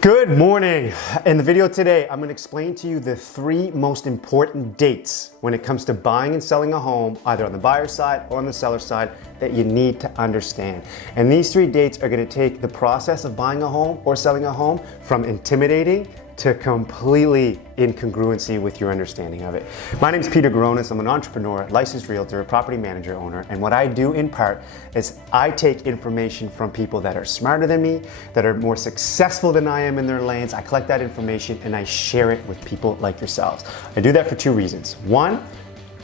Good morning. In the video today, I'm going to explain to you the three most important dates when it comes to buying and selling a home, either on the buyer side or on the seller side, that you need to understand. And these three dates are going to take the process of buying a home or selling a home from intimidating to completely in congruency with your understanding of it. My name is Peter Garonis. I'm an entrepreneur, licensed realtor, property manager, owner, and what I do in part is I take information from people that are smarter than me, that are more successful than I am in their lanes. I collect that information and I share it with people like yourselves. I do that for two reasons. One,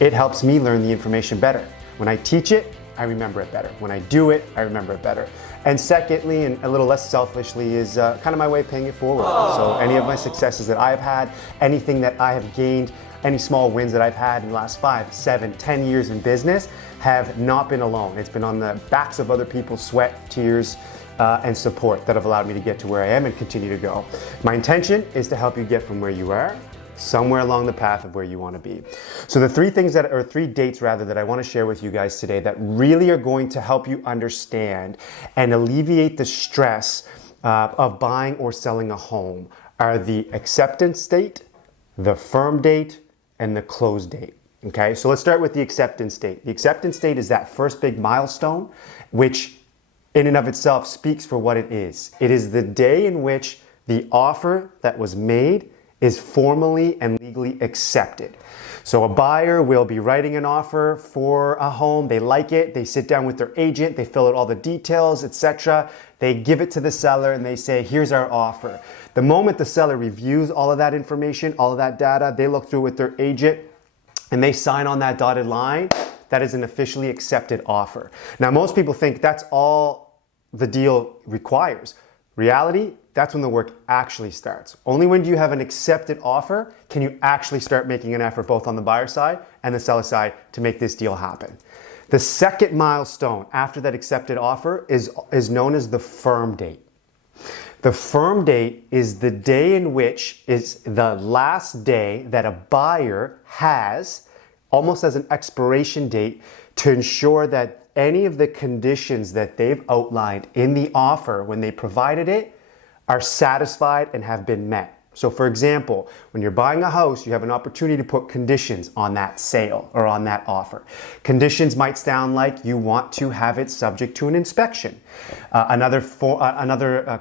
it helps me learn the information better. When I teach it, I remember it better. When I do it, I remember it better. And secondly, and a little less selfishly, is kind of my way of paying it forward. So any of my successes that I've had, anything that I have gained, any small wins that I've had in the last 5, 7, 10 years in business have not been alone. It's been on the backs of other people's sweat, tears, and support that have allowed me to get to where I am and continue to go. My intention is to help you get from where you are somewhere along the path of where you want to be. So the three dates that I want to share with you guys today that really are going to help you understand and alleviate the stress of buying or selling a home are the acceptance date, the firm date, and the close date. Okay, so let's start with the acceptance date. The acceptance date is that first big milestone, which in and of itself speaks for what it is. It is the day in which the offer that was made is formally and legally accepted. So a buyer will be writing an offer for a home, they like it, they sit down with their agent, they fill out all the details, etc. They give it to the seller and they say, here's our offer. The moment the seller reviews all of that information, all of that data, they look through with their agent and they sign on that dotted line, that is an officially accepted offer. Now, most people think that's all the deal requires. Reality, that's when the work actually starts. Only when you have an accepted offer can you actually start making an effort both on the buyer side and the seller side to make this deal happen. The second milestone after that accepted offer is known as the firm date. The firm date is the day in which is the last day that a buyer has, almost as an expiration date, to ensure that any of the conditions that they've outlined in the offer when they provided it are satisfied and have been met. So for example, when you're buying a house, you have an opportunity to put conditions on that sale or on that offer. Conditions might sound like you want to have it subject to an inspection. Another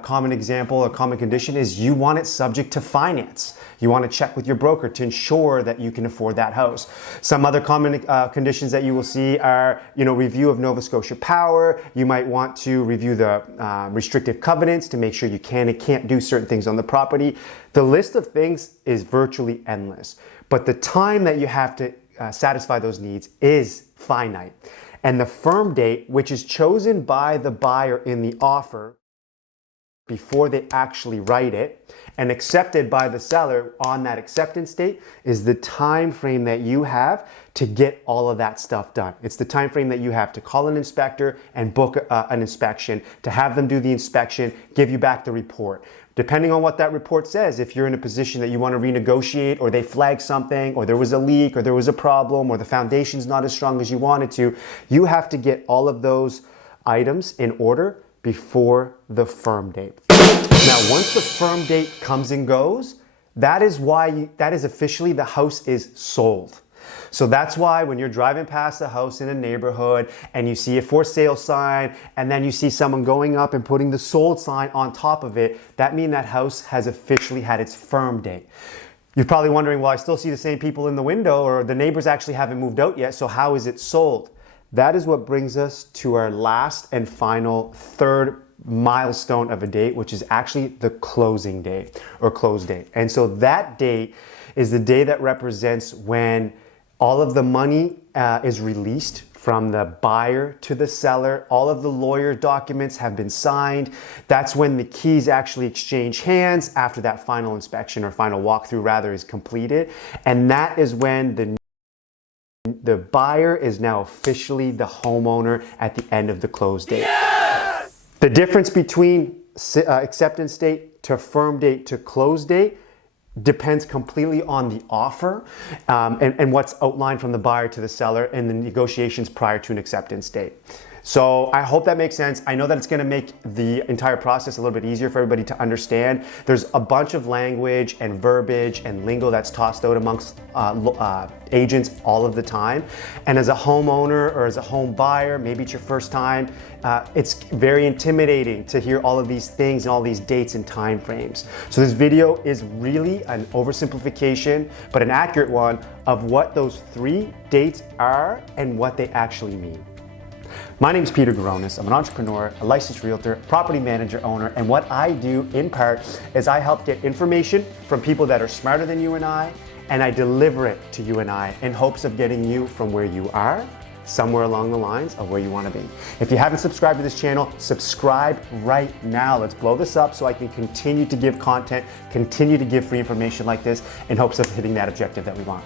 common example, a common condition is you want it subject to finance. You want to check with your broker to ensure that you can afford that house. Some other common conditions that you will see are, review of Nova Scotia Power. You might want to review the restrictive covenants to make sure you can and can't do certain things on the property. The list of things is virtually endless, but the time that you have to satisfy those needs is finite. And the firm date, which is chosen by the buyer in the offer before they actually write it and accepted by the seller on that acceptance date, is the time frame that you have to get all of that stuff done. It's the time frame that you have to call an inspector and book an inspection, to have them do the inspection, give you back the report. Depending on what that report says, if you're in a position that you want to renegotiate, or they flag something, or there was a leak, or there was a problem, or the foundation's not as strong as you wanted to, you have to get all of those items in order before the firm date. Now, once the firm date comes and goes, that is officially the house is sold. So that's why when you're driving past a house in a neighborhood and you see a for sale sign and then you see someone going up and putting the sold sign on top of it, that means that house has officially had its firm date. You're probably wondering, well, I still see the same people in the window, or the neighbors actually haven't moved out yet, so how is it sold? That is what brings us to our last and final third milestone of a date, which is actually the closing date or close date. And so that date is the day that represents when all of the money is released from the buyer to the seller. All of the lawyer documents have been signed. That's when the keys actually exchange hands after that final inspection, or final walkthrough rather, is completed. And that is when the buyer is now officially the homeowner at the end of the close date. Yes! The difference between acceptance date to firm date to close date depends completely on the offer and what's outlined from the buyer to the seller and the negotiations prior to an acceptance date. So I hope that makes sense. I know that it's gonna make the entire process a little bit easier for everybody to understand. There's a bunch of language and verbiage and lingo that's tossed out amongst agents all of the time. And as a homeowner or as a home buyer, maybe it's your first time, it's very intimidating to hear all of these things and all these dates and time frames. So this video is really an oversimplification, but an accurate one of what those 3 dates are and what they actually mean. My name is Peter Garonis. I'm an entrepreneur, a licensed realtor, property manager, owner, and what I do in part is I help get information from people that are smarter than you and I deliver it to you and I in hopes of getting you from where you are somewhere along the lines of where you want to be. If you haven't subscribed to this channel, subscribe right now. Let's blow this up so I can continue to give content, continue to give free information like this in hopes of hitting that objective that we want.